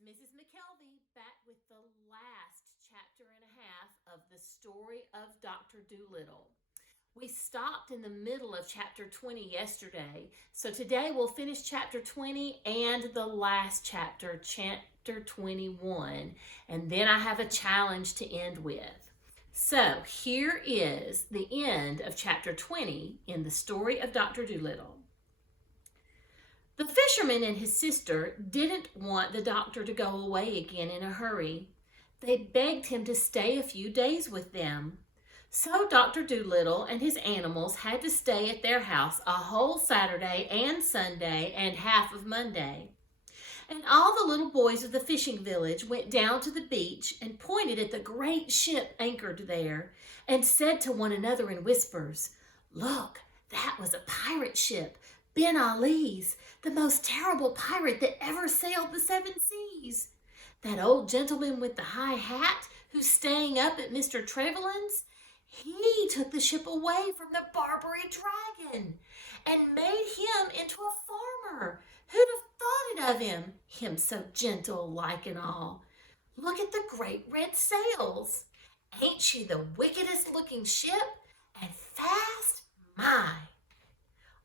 Mrs. McKelvey back with the last chapter and a half of the story of Dr. Dolittle. We stopped in the middle of chapter 20 yesterday, so today we'll finish chapter 20 and the last chapter, chapter 21, and then I have a challenge to end with. So here is the end of chapter 20 in the story of Dr. Dolittle. The fisherman and his sister didn't want the doctor to go away again in a hurry. They begged him to stay a few days with them. So Dr. Dolittle and his animals had to stay at their house a whole Saturday and Sunday and half of Monday. And all the little boys of the fishing village went down to the beach and pointed at the great ship anchored there and said to one another in whispers, "Look, that was a pirate ship, Ben Ali's, the most terrible pirate that ever sailed the seven seas. That old gentleman with the high hat who's staying up at Mr. Trevelyan's, he took the ship away from the Barbary dragon and made him into a farmer. Who'd have thought it of him? Him so gentle like and all. Look at the great red sails. Ain't she the wickedest looking ship? And fast? My!"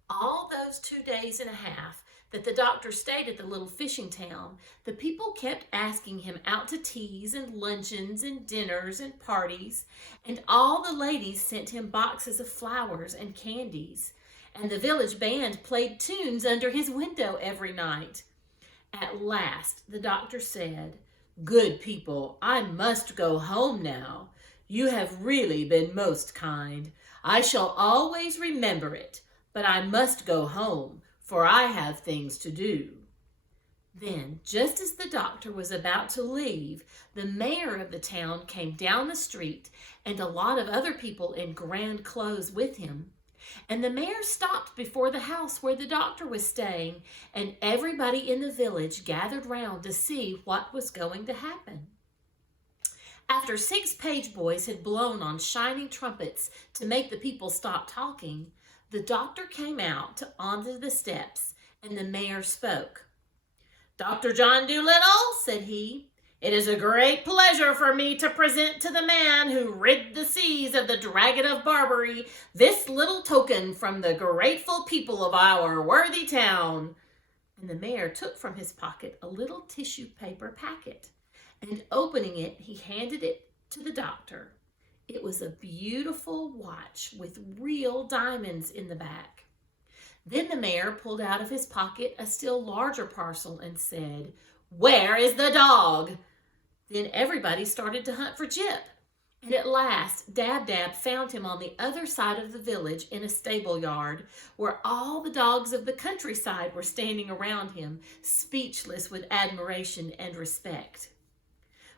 All those 2 days and a half that the doctor stayed at the little fishing town, the people kept asking him out to teas and luncheons and dinners and parties, and all the ladies sent him boxes of flowers and candies, and the village band played tunes under his window every night. At last the doctor said, "Good people, I must go home now. You have really been most kind. I shall always remember it. But I must go home, for I have things to do." Then, just as the doctor was about to leave, the mayor of the town came down the street and a lot of other people in grand clothes with him. And the mayor stopped before the house where the doctor was staying, and everybody in the village gathered round to see what was going to happen. After 6 page boys had blown on shining trumpets to make the people stop talking, the doctor came out onto the steps, and the mayor spoke. "Dr. John Dolittle," said he, "it is a great pleasure for me to present to the man who rid the seas of the Dragon of Barbary this little token from the grateful people of our worthy town." And the mayor took from his pocket a little tissue paper packet, and opening it, he handed it to the doctor. It was a beautiful watch with real diamonds in the back. Then the mayor pulled out of his pocket a still larger parcel and said, "Where is the dog?" Then everybody started to hunt for Jip. And at last, Dab found him on the other side of the village in a stable yard, where all the dogs of the countryside were standing around him, speechless with admiration and respect.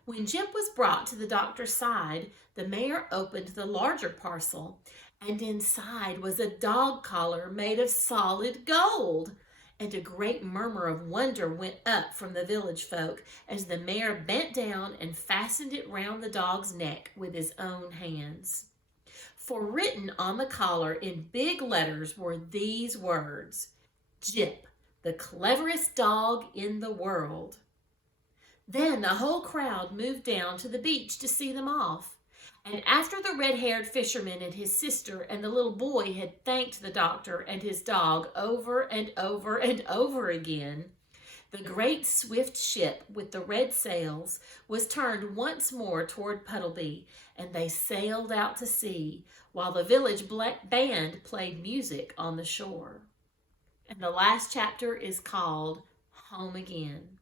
When Jip was brought to the doctor's side, the mayor opened the larger parcel, and inside was a dog collar made of solid gold. And a great murmur of wonder went up from the village folk as the mayor bent down and fastened it round the dog's neck with his own hands. For written on the collar in big letters were these words, "Jip, the cleverest dog in the world." Then the whole crowd moved down to the beach to see them off. And after the red-haired fisherman and his sister and the little boy had thanked the doctor and his dog over and over and over again, the great swift ship with the red sails was turned once more toward Puddleby, and they sailed out to sea while the village band played music on the shore. And the last chapter is called Home Again.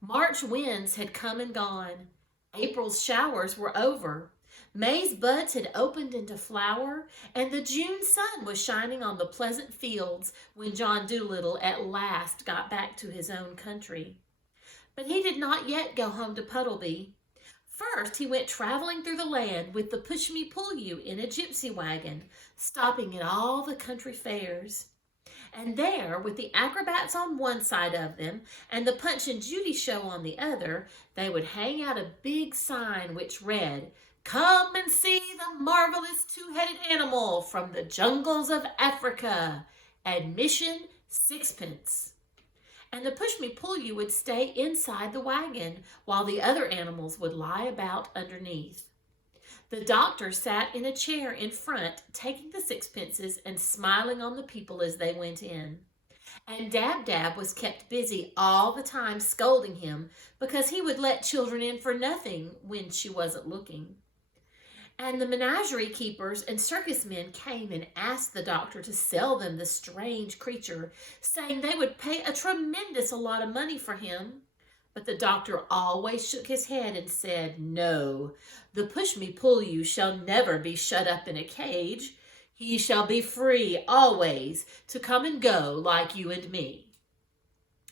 March winds had come and gone. April's showers were over. May's buds had opened into flower, and the June sun was shining on the pleasant fields when John Dolittle at last got back to his own country. But he did not yet go home to Puddleby. First, he went traveling through the land with the push-me-pull-you in a gypsy wagon, stopping at all the country fairs. And there, with the acrobats on one side of them and the Punch and Judy show on the other, they would hang out a big sign which read, "Come and see the marvelous two-headed animal from the jungles of Africa. Admission 6 pence." and the push-me-pull-you would stay inside the wagon while the other animals would lie about underneath. The doctor sat in a chair in front, taking the sixpences and smiling on the people as they went in. And Dab Dab was kept busy all the time scolding him because he would let children in for nothing when she wasn't looking. And the menagerie keepers and circus men came and asked the doctor to sell them the strange creature, saying they would pay a tremendous lot of money for him. But the doctor always shook his head and said, "No, the push-me-pull-you shall never be shut up in a cage. He shall be free always to come and go like you and me."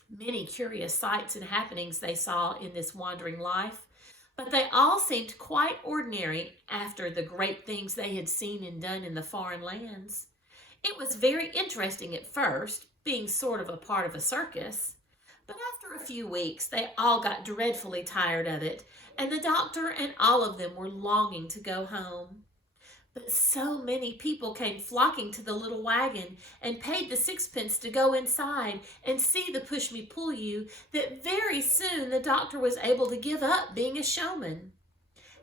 Many curious sights and happenings they saw in this wandering life, but they all seemed quite ordinary after the great things they had seen and done in the foreign lands. It was very interesting at first, being sort of a part of a circus, but after a few weeks they all got dreadfully tired of it, and the doctor and all of them were longing to go home. But so many people came flocking to the little wagon and paid the sixpence to go inside and see the push-me-pull-you that very soon the doctor was able to give up being a showman.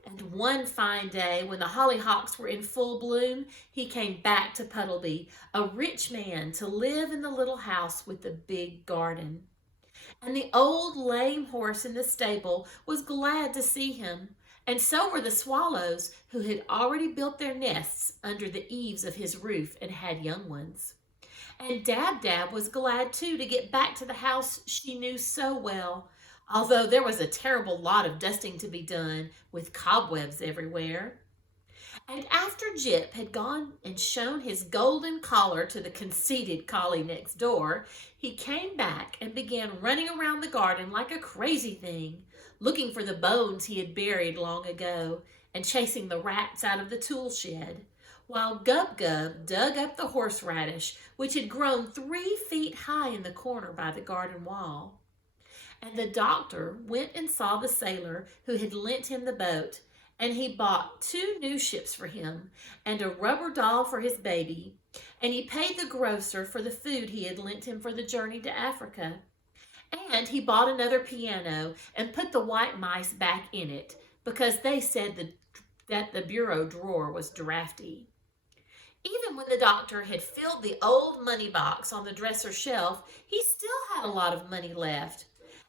And one fine day, when the hollyhocks were in full bloom, he came back to Puddleby, a rich man, to live in the little house with the big garden. And the old lame horse in the stable was glad to see him, and so were the swallows, who had already built their nests under the eaves of his roof and had young ones. And Dab Dab was glad too to get back to the house she knew so well, although there was a terrible lot of dusting to be done, with cobwebs everywhere. And after Jip had gone and shown his golden collar to the conceited collie next door, he came back and began running around the garden like a crazy thing, looking for the bones he had buried long ago and chasing the rats out of the tool shed, while Gub Gub dug up the horseradish, which had grown 3 feet high in the corner by the garden wall. And the doctor went and saw the sailor who had lent him the boat, and he bought 2 new ships for him and a rubber doll for his baby, and he paid the grocer for the food he had lent him for the journey to Africa. And he bought another piano and put the white mice back in it because they said that the bureau drawer was drafty. Even when the doctor had filled the old money box on the dresser shelf, he still had a lot of money left.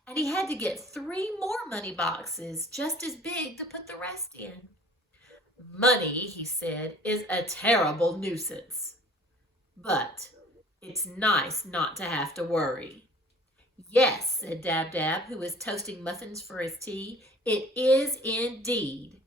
And he had to get 3 more money boxes just as big to put the rest in. "Money," he said, "is a terrible nuisance. But it's nice not to have to worry." "Yes," said Dab Dab, who was toasting muffins for his tea, "it is indeed."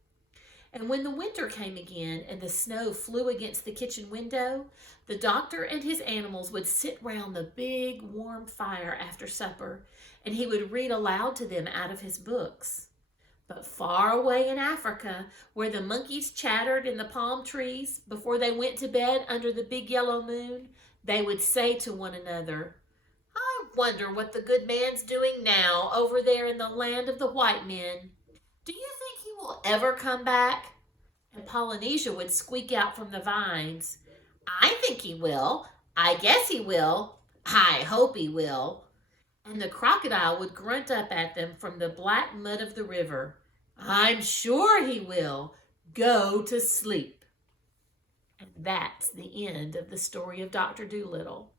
And when the winter came again and the snow flew against the kitchen window, the doctor and his animals would sit round the big warm fire after supper, and he would read aloud to them out of his books. But far away in Africa, where the monkeys chattered in the palm trees before they went to bed under the big yellow moon, they would say to one another, "I wonder what the good man's doing now over there in the land of the white men. Do you think he will ever come back?" And Polynesia would squeak out from the vines, "I think he will. I guess he will. I hope he will." And the crocodile would grunt up at them from the black mud of the river, "I'm sure he will. Go to sleep." And that's the end of the story of Dr. Dolittle.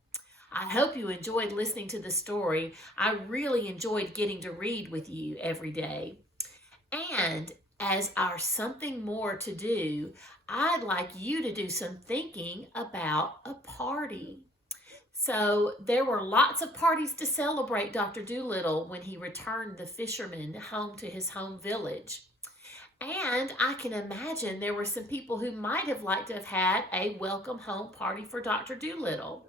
I hope you enjoyed listening to the story. I really enjoyed getting to read with you every day. And as our something more to do, I'd like you to do some thinking about a party. So there were lots of parties to celebrate Dr. Dolittle when he returned the fisherman home to his home village. And I can imagine there were some people who might have liked to have had a welcome home party for Dr. Dolittle.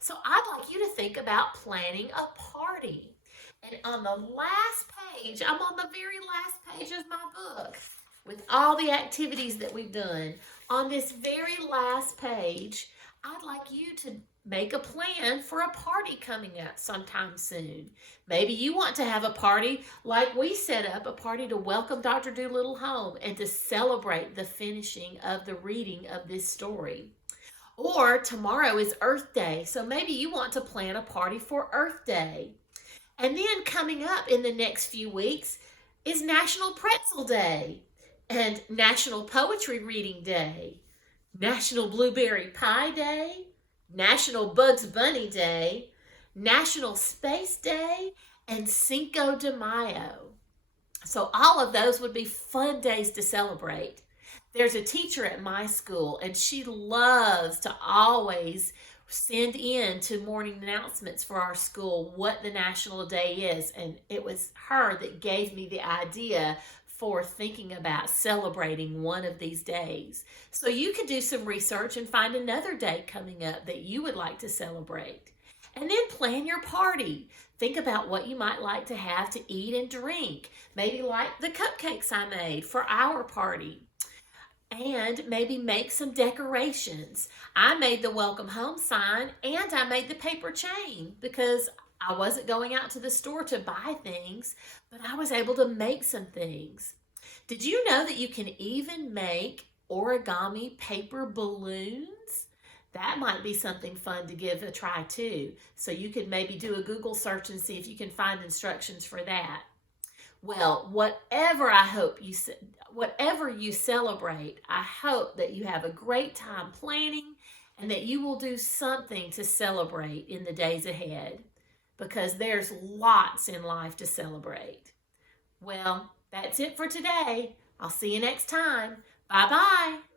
So I'd like you to think about planning a party. And on the last page, I'm on the very last page of my book with all the activities that we've done. On this very last page, I'd like you to make a plan for a party coming up sometime soon. Maybe you want to have a party like we set up, a party to welcome Dr. Dolittle home and to celebrate the finishing of the reading of this story. Or tomorrow is Earth Day, so maybe you want to plan a party for Earth Day. And then coming up in the next few weeks is National Pretzel Day and National Poetry Reading Day, National Blueberry Pie Day, National Bugs Bunny Day, National Space Day, and Cinco de Mayo. So all of those would be fun days to celebrate. There's a teacher at my school, and she loves to always send in to morning announcements for our school what the national day is. And it was her that gave me the idea for thinking about celebrating one of these days. So you could do some research and find another day coming up that you would like to celebrate. And then plan your party. Think about what you might like to have to eat and drink. Maybe like the cupcakes I made for our party. And maybe make some decorations. I made the welcome home sign and I made the paper chain because I wasn't going out to the store to buy things, but I was able to make some things. Did you know that you can even make origami paper balloons? That might be something fun to give a try too. So you could maybe do a Google search and see if you can find instructions for that. Well, whatever you celebrate, I hope that you have a great time planning and that you will do something to celebrate in the days ahead because there's lots in life to celebrate. Well, that's it for today. I'll see you next time. Bye-bye.